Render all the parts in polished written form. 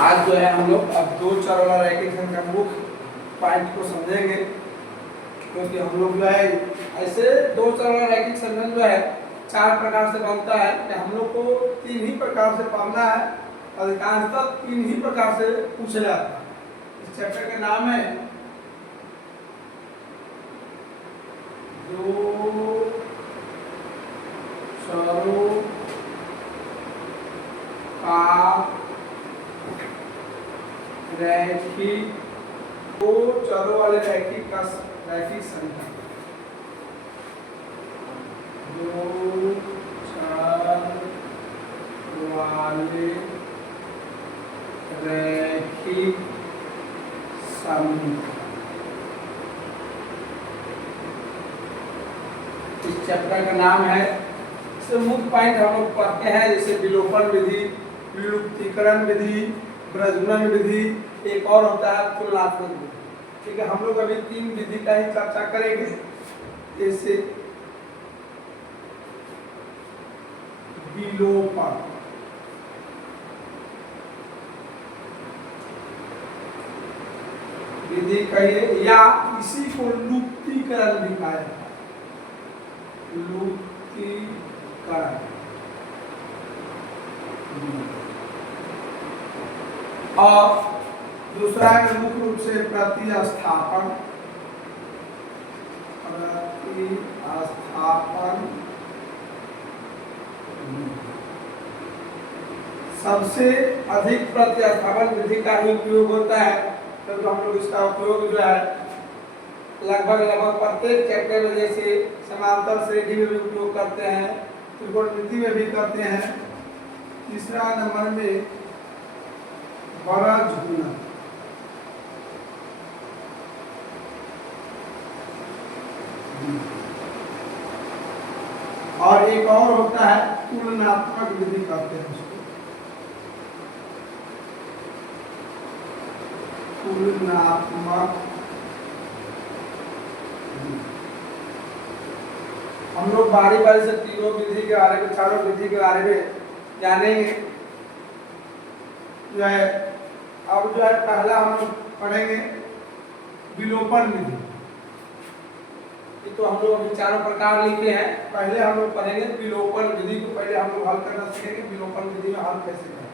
आज जो है हम लोग अब दो चर वाला रैखिक संख्या मुख्य पॉइंट को समझेंगे, क्योंकि हम लोग जो है ऐसे दो चर वाला रैखिक संबंध जो है चार प्रकार से बनता है कि हम लोग को तीन ही प्रकार से पढ़ना है। अधिकांशतः तीन ही प्रकार से पूछा जाता है। इस चैप्टर का नाम है दो चरों का रैखिक, दो चरों वाले रैखिक का रैखिक संख्या, दो चर वाले रैखिक संख्या। इस चैप्टर का नाम है, इससे मुख्य पॉइंट हम लोग पढ़ते हैं जैसे विलोपन विधि, विलुप्तीकरण विधि, प्रजनन विधि, एक और होता है तुलनात्मक विधि। ठीक है, हम लोग अभी तीन विधि का ही चर्चा करेंगे। जैसे विलोपन, विधि कहिए या इसी को लुप्तीकरण भी कहा जाता है, लुप्तीकरण। और दूसरा है मुख्य रूप से प्रतिस्थापन, सबसे अधिक प्रतिस्थापन विधि का ही उपयोग होता है। तो हम लोग इसका उपयोग जो है लगभग प्रत्येक चैप्टर में, जैसे समांतर श्रेणी में भी उपयोग करते हैं, त्रिकोणमिति में भी करते हैं। तीसरा नंबर में बरज गुणन, और एक और होता है तुलनात्मक विधि करते हैं उसको, तुलनात्मक। हम लोग बारी बारी से तीनों विधि के बारे में, चारों विधि के बारे में जानेंगे। जो है अब जो है पहला हम लोग पढ़ेंगे विलोपन विधि। तो हम लोग अभी चारों प्रकार लिखे हैं, पहले हम लोग पढ़ेंगे विलोपन विधि को। पहले हम लोग हल करना सीखेंगे विलोपन विधि में हल कैसे करें।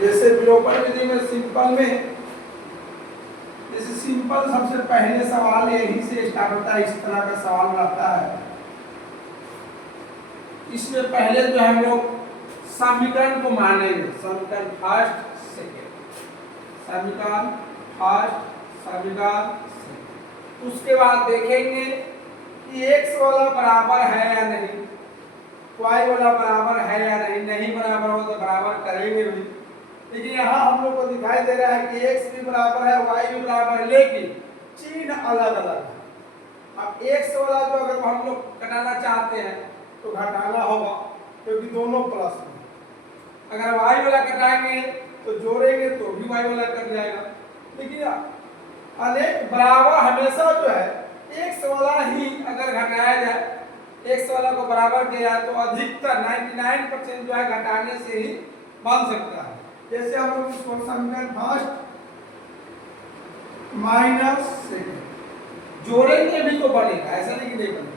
जैसे विलोपन विधि में सिंपल में, जैसे सिंपल सबसे पहले सवाल यही से स्टार्ट होता है, इस तरह का सवाल रहता है। इसमें पहले जो हम लोग समीकरण को मानेंगे, समीकरण फर्स्ट सेकेंड, समीकरण फर्स्ट, समीकरण सेकेंड। उसके बाद देखेंगे कि x वाला बराबर है या नहीं, y वाला बराबर है या नहीं, नहीं बराबर हो तो बराबर करेंगे भी। लेकिन यहाँ हम लोग को दिखाई दे रहा है कि x भी बराबर है, y भी बराबर है, लेकिन चिन्ह अलग अलग है। अब x वाला जो अगर हम लोग घटाना चाहते हैं तो घटाना होगा, क्योंकि दोनों प्लस में। अगर y वाला घटाएंगे तो जोड़ेंगे तो भी y वाला कट जाएगा। लेकिन अनेक बराबर हमेशा जो है x वाला ही अगर घटाया जाए, x वाला को बराबर किया जाए तो अधिकतर 99% जो है घटाने से ही बन सकता है। जैसे हम लोग इसको समीकरण फर्स्ट माइनस सेकेंड जोड़ेंगे भी तो बनेगा, ऐसा नहीं कि नहीं बनेगा।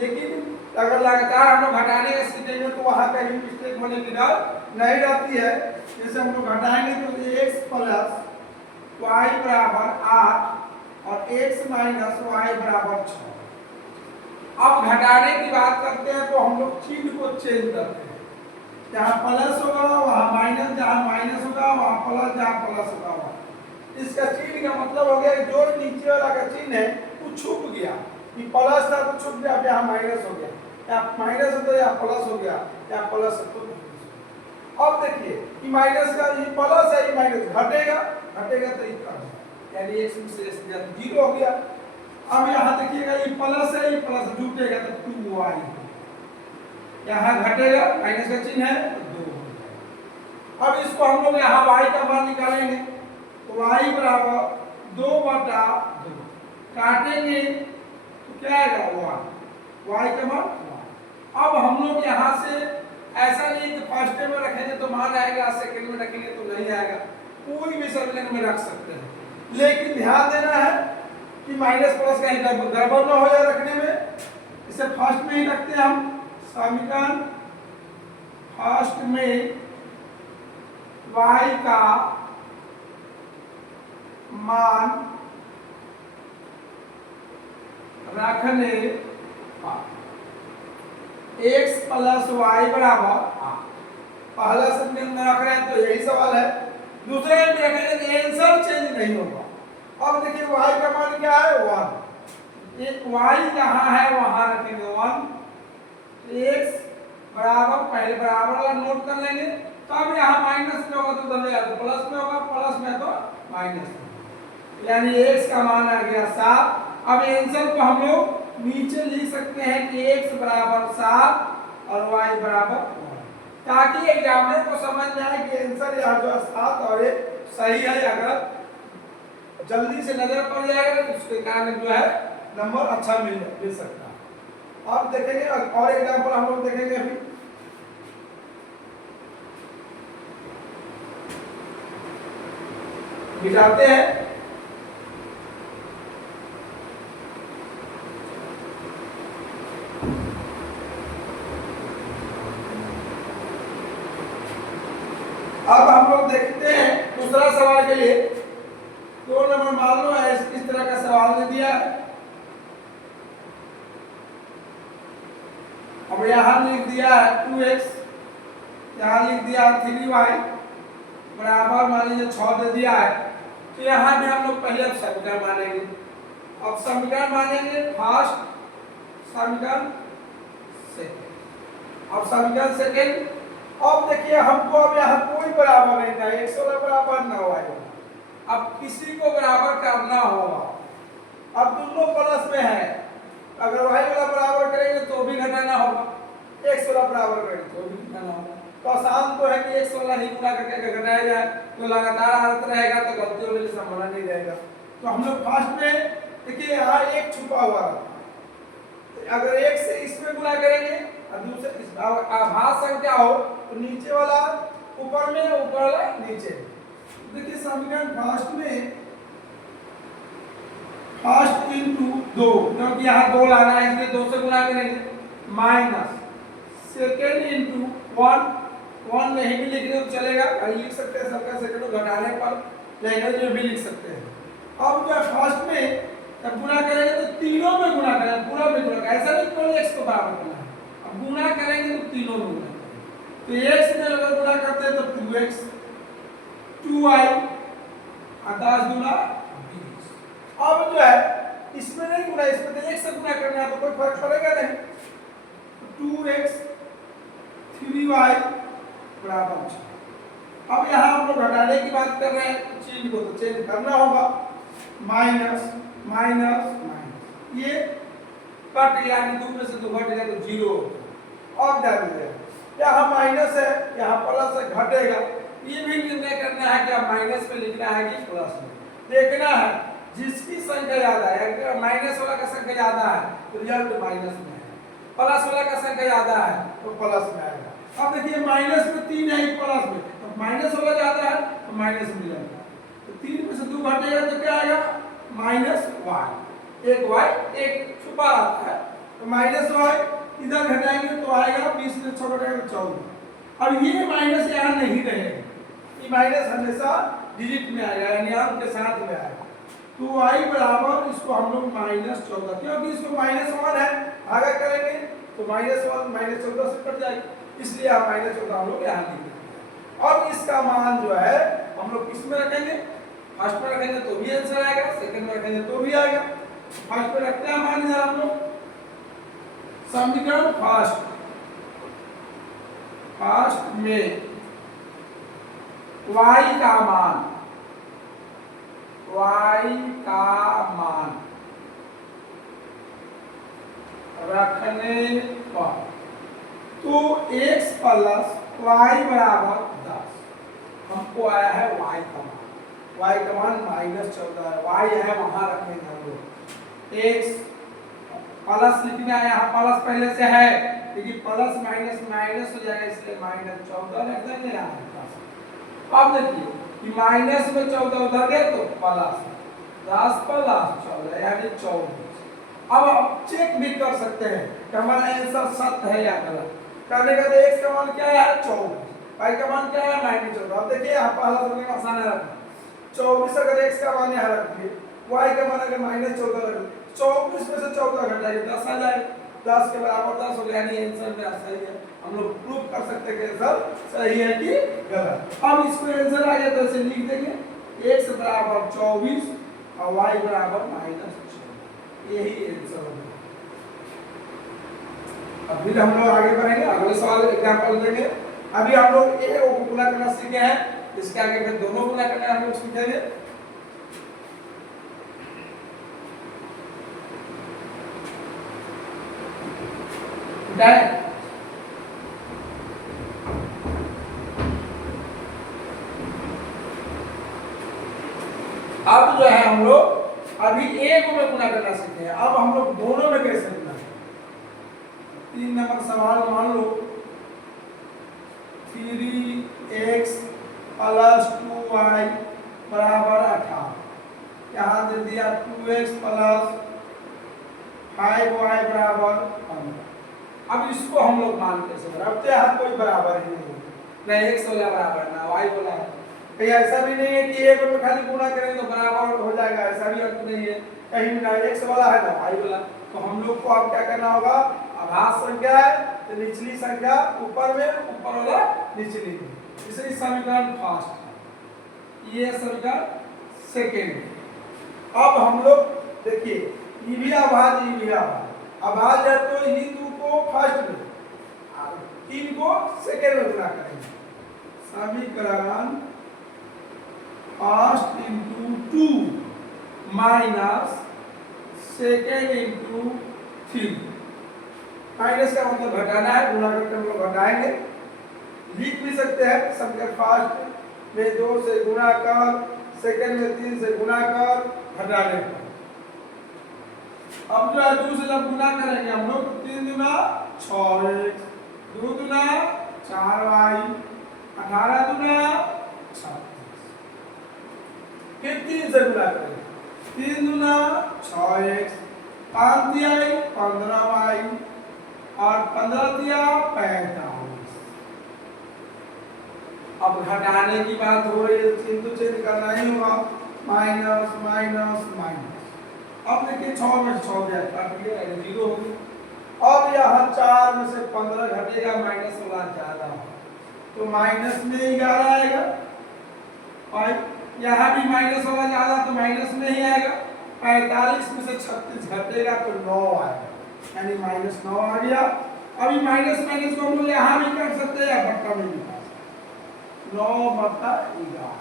लेकिन अगर लगातार हम लोग घटाने का स्थिति में तो वहां कहीं मिस्टेक होने की डर नहीं रहती है। जैसे हम लोग घटाएंगे तो x प्लस y बराबर 8 और x माइनस y बराबर 6। अब घटाने की बात करते हैं तो हम लोग चिन्ह को चेंज करते हैं, जहाँ प्लस होगा वहाँ माइनस, जहाँ माइनस होगा वहाँ प्लस, जहाँ प्लस होगा वहाँ। इसका चिन्ह का मतलब हो गया जो नीचे वाला का चिन्ह है वो छुप गया, कि प्लस था तो छुप गया, यहाँ माइनस हो गया, या माइनस होता या प्लस हो गया, या प्लस हो तो। अब देखिए ये माइनस का, ये प्लस है, ये माइनस घटेगा, घटेगा तो ये कम, यानी x से 0 हो गया। अब यहाँ देखिएगा ये प्लस है, ये प्लस जुटेगा तो 2y, यहाँ घटेगा, माइनस का चिन्ह है तो 2। अब इसको हम लोग यहाँ y का मान निकालेंगे तो y बराबर 2/2 काटेंगे तो क्या आएगा 1, y का मान 1। अब हम हम लोग यहाँ से ऐसा नहीं कि फर्स्ट में रखेंगे तो मान आएगा, सेकंड में रखेंगे तो नहीं आएगा, कोई भी समीकरण में रख सकते हैं। लेकिन ध्यान देना है कि माइनस प्लस का गड़बड़ ना हो जाए रखने में, इसे फर्स्ट में ही रखते हैं हम। समीकरण फर्स्ट में y का मान रखने x प्लस वाई बराबर, पहला समीकरण में रख रहे हैं तो यही सवाल है। दूसरे में रखेंगे तो आंसर चेंज नहीं होगा। अब देखिए y का मान क्या है 1, एक y जहां है वहां रखेंगे 1, x बराबर पहले बराबर वाला नोट कर लेंगे, तब यहाँ माइनस में होगा तो बदलेगा तो प्लस में होगा, प्लस में तो माइनस में, यानी x का मान आ गया 7। अब आंसर को हम लोग नीचे लिख सकते हैं कि x बराबर 7 और y बराबर 1, ताकि एग्जामिनर को समझ में आए कि आंसर यहाँ जो 7 और 1 सही है। अगर जल्दी से नजर पड़ जाएगा तो उसके कारण जो है नंबर अच्छा मिल सकता है। अब देखेंगे और एग्जाम्पल हम लोग देखेंगे अभी। मिटाते हैं। अब हम लोग देखते हैं दूसरा सवाल के लिए। 2 नंबर मान लो इस तरह का सवाल दे दिया है। अब यहाँ लिख दिया है 2x, यहाँ लिख दिया 3y बराबर मान लीजिए 6 दे दिया है। तो यहाँ भी हम लोग पहले समीकरण मानेंगे। अब समीकरण मानेंगे फर्स्ट, समीकरण सेकंड। अब समीकरण सेकंड, अब देखिए हमको अब यहाँ कोई बराबर नहीं था, x वाला बराबर ना y वाला। अब किसी को बराबर करना होगा। अब दोनों प्लस में है, अगर y वाला बराबर करेंगे तो भी घटाना होगा, x वाला बराबर करेंगे तो भी घटाना होगा। तो आसान तो है कि x वाला ही गुणा करके घटाया जाए, तो लगातार आदत रहेगा तो गलती होने की संभावना नहीं रहेगा। तो हम लोग फर्स्ट में देखिए यहाँ 1 छुपा हुआ है, अगर 1 से इसमें गुणा करेंगे और दूसरे आभास संख्या हो तो नीचे वाला ऊपर में, ऊपर वाला नीचे। देखिए समीकरण फर्स्ट में फर्स्ट इंटू 2, क्योंकि यहाँ 2 लाना है इसलिए 2 से गुणा करेंगे, माइनस सेकेंड इंटू 1 नहीं भी लिख रहे तो चलेगा, लिख सकते हैं सबका सेकंड घटाने पर लैंग्वेज में भी लिख सकते हैं। अब जो फर्स्ट में जब गुणा करेंगे तो तीनों में गुणा करेंगे, पूरा में गुणा, ऐसा नहीं केवल x को बराबर करना है। अब गुणा करेंगे तो तीनों में गुणा, तो x में अगर गुणा करते हैं तो 2x 2y और 10 दूना 20। अब जो है इसमें नहीं गुणा, इसमें तो 1 से गुणा करना है तो कोई फर्क पड़ेगा नहीं। तो 2x 3y बराबर 6। अब यहाँ हम लोग घटाने की बात कर रहे हैं, चीज को तो चेंज करना होगा, माइनस माइनस माइनस, ये कट गया, 2 में से 2 घट गया तो 0 और डाल दिया। यहाँ माइनस है, यहाँ प्लस है, घटेगा। ये भी निर्णय करना है कि माइनस में लिखना है कि प्लस में। देखना है जिसकी संख्या ज्यादा है, अगर माइनस वाला का संख्या ज्यादा है तो रिजल्ट माइनस में है, प्लस वाला का संख्या ज्यादा है तो प्लस में आएगा। अब देखिए माइनस में 3 है, प्लस में तो माइनस वाला ज्यादा है तो माइनस में जाएगा, तो 3 में से 2 घटेगा तो क्या आएगा माइनस y। एक y एक छुपा आता है तो माइनस y इधर घटाएंगे तो आएगा 20 में 6 घटाएंगे 14। अब ये माइनस यहाँ नहीं रहेगा, ये माइनस हमेशा डिजिट में आएगा, यानी अंक के साथ में आएगा। तो y बराबर इसको हम लोग -14, क्योंकि इसको -1 है, भागा करेंगे तो -1 -14 से कट जाएगा, इसलिए आप -14 हम लोग यहाँ लिख देंगे। और इसका मान जो है हम लोग किस में रखेंगे, फर्स्ट में रखेंगे तो भी आंसर आएगा, सेकंड में रखेंगे तो भी आएगा। फर्स्ट में रखते हैं मान इधर हम लोग, समीकरण फर्स्ट में y का मान रखने पर तो x प्लस y बराबर 10, हमको आया है y का मान, y का मान -14 है, y है वहां रखेंगे हम लोग, x प्लस लिखना है, यहाँ प्लस पहले से है क्योंकि प्लस माइनस माइनस हो जाएगा, इसलिए माइनस 14 रख देंगे यहाँ। अब देखिए कि माइनस में 14 उधर गए तो प्लस 10 प्लस 14 यानी 24। अब आप चेक भी कर सकते हैं कि हमारा आंसर सत्य है या गलत। करने का तो x का मान क्या है 24, y का मान क्या है -14। अब देखिए यहाँ पहला समझने का आसान है, 24 अगर x का मान यहाँ रख दिए, y का मान अगर -14 रख दिए, 24 में से 14 घटाइए 10 आ जाए, 10 के बराबर 10 हो गया, यानी आंसर मेरा सही है। हम लोग प्रूव कर सकते हैं कि आंसर सही है कि गलत। अब इसको आंसर आ गया तो इसे लिख देंगे, x बराबर 24 और y बराबर -14, यही आंसर होगा। अब फिर हम लोग आगे बढ़ेंगे, अगले सवाल एग्जांपल देंगे। अभी हम लोग ए को गुना करना सीखे हैं, इसके आगे फिर दोनों गुना करना हम लोग सीखेंगे। अब जो है हम लोग अभी ए को में गुना करना सीखे हैं, अब हम लोग दोनों में कैसे गुना करें। 3 नंबर सवाल मान लो 3x प्लस 2y बराबर 18, यहाँ दे दिया 2x प्लस 5y बराबर 15। अब इसको हम लोग मान कैसे रखते हैं, यहाँ कोई बराबर ही नहीं है, ना x वाला बराबर ना y वाला है। कहीं ऐसा भी नहीं है कि एक में खाली गुणा करेंगे तो बराबर हो जाएगा, ऐसा भी अर्थ नहीं है। कहीं ना x वाला है ना y वाला, तो हम लोग को अब क्या करना होगा, आभास संख्या है तो निचली संख्या ऊपर में, ऊपर वाला निचली में, इसे समीकरण फर्स्ट है, ये समीकरण सेकेंड। अब हम लोग देखिए ये भी आभास, ये भी आभास है तो इन दो को फर्स्ट में, 3 को सेकेंड में गुणा करेंगे। समीकरण first into 2 minus second into 3। Minus का मतलब घटाना है, गुणा करके हम लोग घटाएंगे। लिख भी सकते हैं समीकरण फर्स्ट में 2 से गुणा कर, सेकेंड में 3 से गुणा कर, घटाने पर। अब जो है 2 से जब गुणा करेंगे हम लोग तो 3 दूना 6x, 2 दूना 4y, 18 दूना 36। फिर 3 से गुणा करेंगे, 3 दूना 6x, 5 दिया 15y और 15 दिया 45। अब घटाने की बात हो रही है, चिन्ह चेंज करना ही होगा, माइनस माइनस माइनस। अब देखिए 6 में 6 गया, काट लिया 0 हो गया। अब यहाँ 4 में से 15 घटेगा, माइनस वाला ज्यादा तो माइनस में 11 आएगा, और यहाँ भी माइनस वाला ज्यादा तो माइनस में ही आएगा। 45 में से 36 घटेगा तो 9 आएगा, यानी -9 आ गया। अभी माइनस माइनस को हम लोग यहाँ भी कर सकते हैं या बट्टा में भी कर सकते हैं, 9 बटा 11।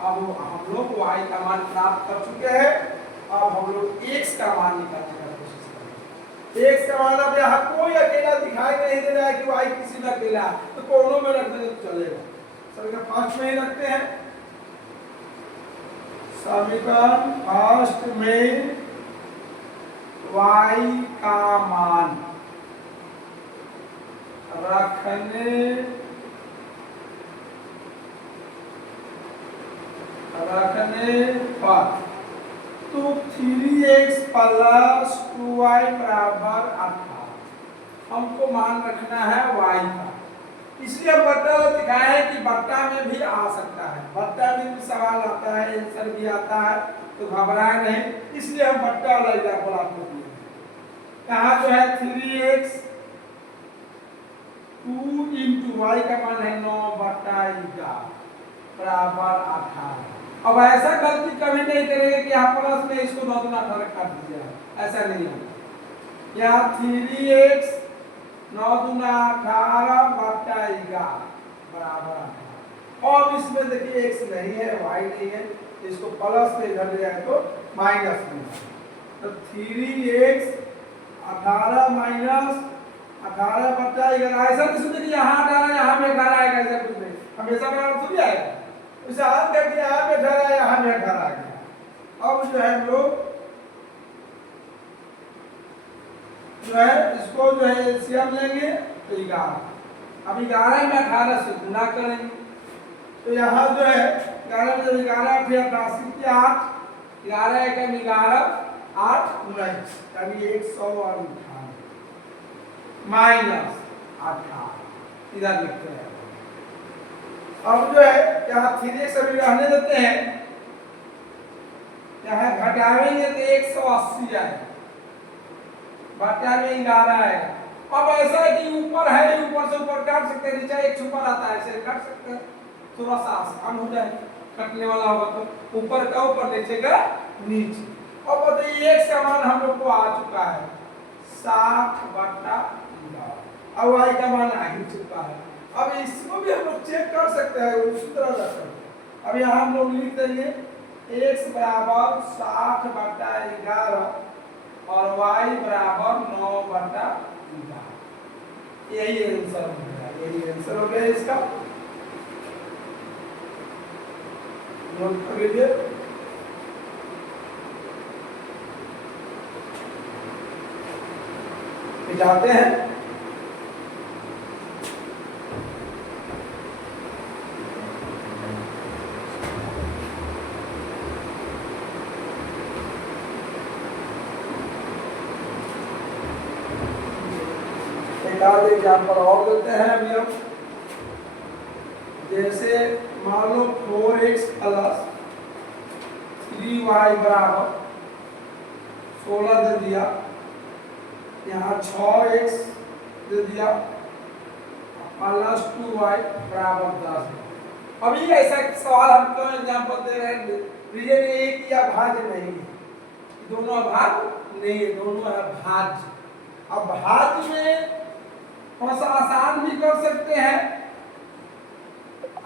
अब हम लोग y का मान प्राप्त कर चुके हैं, अब हम लोग x का मान निकालने का कोशिश करेंगे। x का मान अब यहाँ कोई अकेला दिखाई नहीं दे रहा है कि y किसी में अकेला, तो कोनों में रख दें तो चलेगा। समीकरण फर्स्ट में ही रखते हैं, समीकरण फर्स्ट में y का मान रखने पर तो 3x प्लस 2y बराबर 18 हमको मान रखना है y का, इसलिए बट्टा दिखाया है कि बट्टा में भी आ सकता है, बट्टा में भी सवाल आता है, आंसर भी आता है, तो घबराए नहीं, इसलिए हम बट्टा वाला एग्जाम्पल आपको दिए। यहाँ जो है 3x 2 इंटू वाई का मान है 9 बट्टा 11 बराबर 18। अब ऐसा गलती कभी नहीं करेंगे कि यहाँ प्लस में इसको 9 गुना काट दीजिए, ऐसा नहीं है। यहाँ 3x 9 दूना 18 बट्टा 11 बराबर 18। और इसमें देखिए x नहीं है, y नहीं है, इसको प्लस में इधर ले जाए तो माइनस में, तो 3x 18 माइनस 18 बट्टा 11। ऐसा नहीं सोचिए कि यहाँ 18 यहाँ में 18 आएगा, ऐसा कुछ नहीं, हमेशा बराबर थोड़ी आएगा। उसे आम करके यहाँ में 18 यहाँ में 18 आ गया। अब जो है हम लोग जो है इसको जो है एलसीएम लेंगे तो 11। अब 11 में 18 से गुना करेंगे तो यहाँ जो है 11 में जब 11 फिर 88 के 8, 11 एकम 11, 8 19 यानी 198 माइनस 18 इधर लिखते हैं। अब जो है यहाँ 3x अभी रहने देते हैं, यहाँ घटाएंगे तो 180 आएगा, बटा में 11 आएगा। अब ऐसा है कि ऊपर है, ऊपर से ऊपर काट सकते हैं, नीचे एक ऊपर आता है ऐसे काट सकते हैं, थोड़ा सा आसान हो जाए कटने वाला होगा तो ऊपर का ऊपर नीचे का नीचे। अब बताइए x का मान हम लोग को आ चुका है 60 बटा 11, अब y का मान आ ही चुका है। अब इसको भी हम लोग चेक कर सकते हैं उसी तरह से। अब यहाँ हम लोग लिख देंगे x बराबर 60 बटा 11 और y बराबर 9 बटा 11। यही आंसर हो गया, यही आंसर हो गया इसका। नोट कर लीजिए। जाते हैं एग्जाम्पल और देते हैं अभी हम। जैसे मान लो 4x प्लस 3y बराबर 16 दे दिया, यहाँ 6x दे दिया प्लस 2y बराबर 10। अभी ऐसा सवाल हम क्यों एग्जाम्पल दे रहे हैं, रीजन एक या भाज्य नहीं है, दोनों अभाज्य नहीं है, दोनों है भाज्य। अब भाज्य में थोड़ा सा आसान भी कर सकते हैं,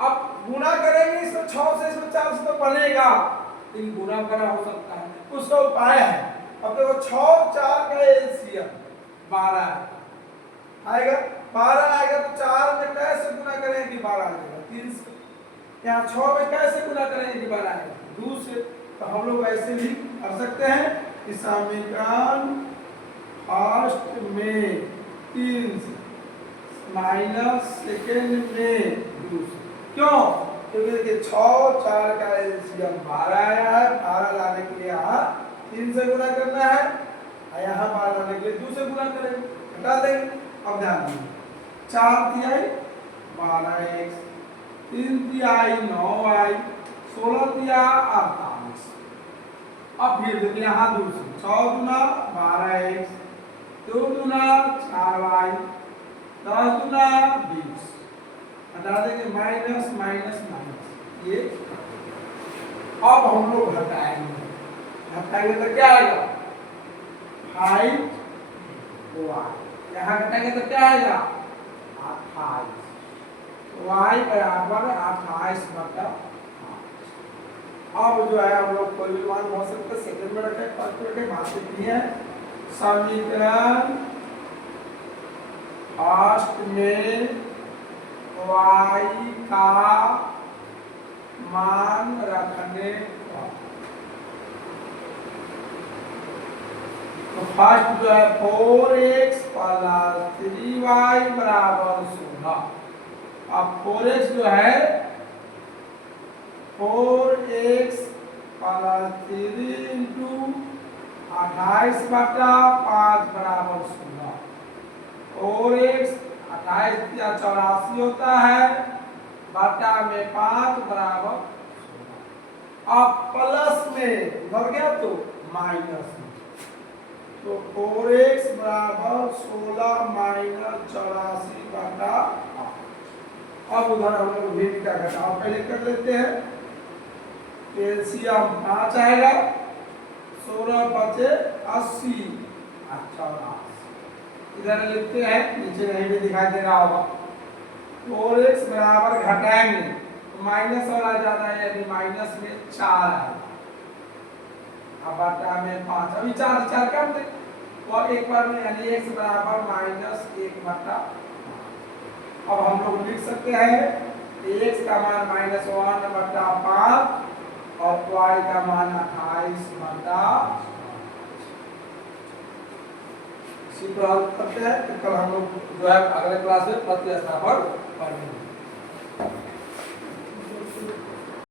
अब गुणा करेंगे इसमें 6 से इसमें 4 से तो बनेगा, लेकिन गुणा करा हो सकता है, उसका उपाय है। अब देखो 6 4 का एलसीएम 12 आएगा, 12 आएगा तो 4 में कैसे गुना करेंगे कि 12 आएगा 3 से, यहाँ 6 में कैसे गुना करेंगे कि 12 आएगा 2 से। तो हम लोग ऐसे भी कर सकते हैं कि समीकरण फर्स्ट में 3 से माइनस सेकेंड में 2 से। क्यों? क्योंकि देखिए 6 4 का एलसीएम 12 आया है, 12 लाने के लिए यहाँ 3 से गुना करना है, यहाँ 12 लाने के लिए 2 से गुना करेंगे, हटा देंगे। अब ध्यान दीजिए 4 तिहाई 12x, 3 तिहाई 9y, 16 तिहाई 48। अब फिर देखिए यहाँ 2 से 6 गुना 12x, 2 गुना 4y, 10 गुना 20, हटा देंगे माइनस माइनस माइनस ये। अब हम लोग घटाएंगे, घटाएंगे तो क्या आएगा 5y, यहाँ घटाएंगे तो क्या आएगा 28, y बराबर 28 बटा। अब जो है हम लोग कोई भी मान हो सकता है, सेकंड में रखे फर्स्ट में रखे, बात नहीं है। समीकरण फर्स्ट में y का मान रखने पर तो फर्स्ट जो है 4x प्लस 3y बराबर 16। अब 4x जो है 4x प्लस 3 इंटू 28 बटा 5 बराबर 16। 4x 28 या 84 होता है, बटा में 5 बराबर 16। अब प्लस में उधर गया तो माइनस में, तो 4x बराबर 16 माइनस 84 बटा 5। अब उधर हम लोग भी का घटाव पहले कर लेते हैं। एलसीएम 5 आएगा, 16 बचे 80, 84 इधर लिखते हैं, नीचे नहीं भी दिखाई दे रहा होगा। 4x बराबर घटाएंगे तो माइनस वाला ज्यादा है, यानी माइनस में 4 है, अब बटा में 5, अभी 4 4 कर दे और एक बार में, यानी x बराबर माइनस 1 बटा। अब हम लोग लिख सकते हैं x का मान माइनस 1 बटा 5 और y का मान 28 बटा। इसी पर हल करते हैं। तो कल हम लोग जो है अगले क्लास में प्रतिस्थापन पढ़ेंगे।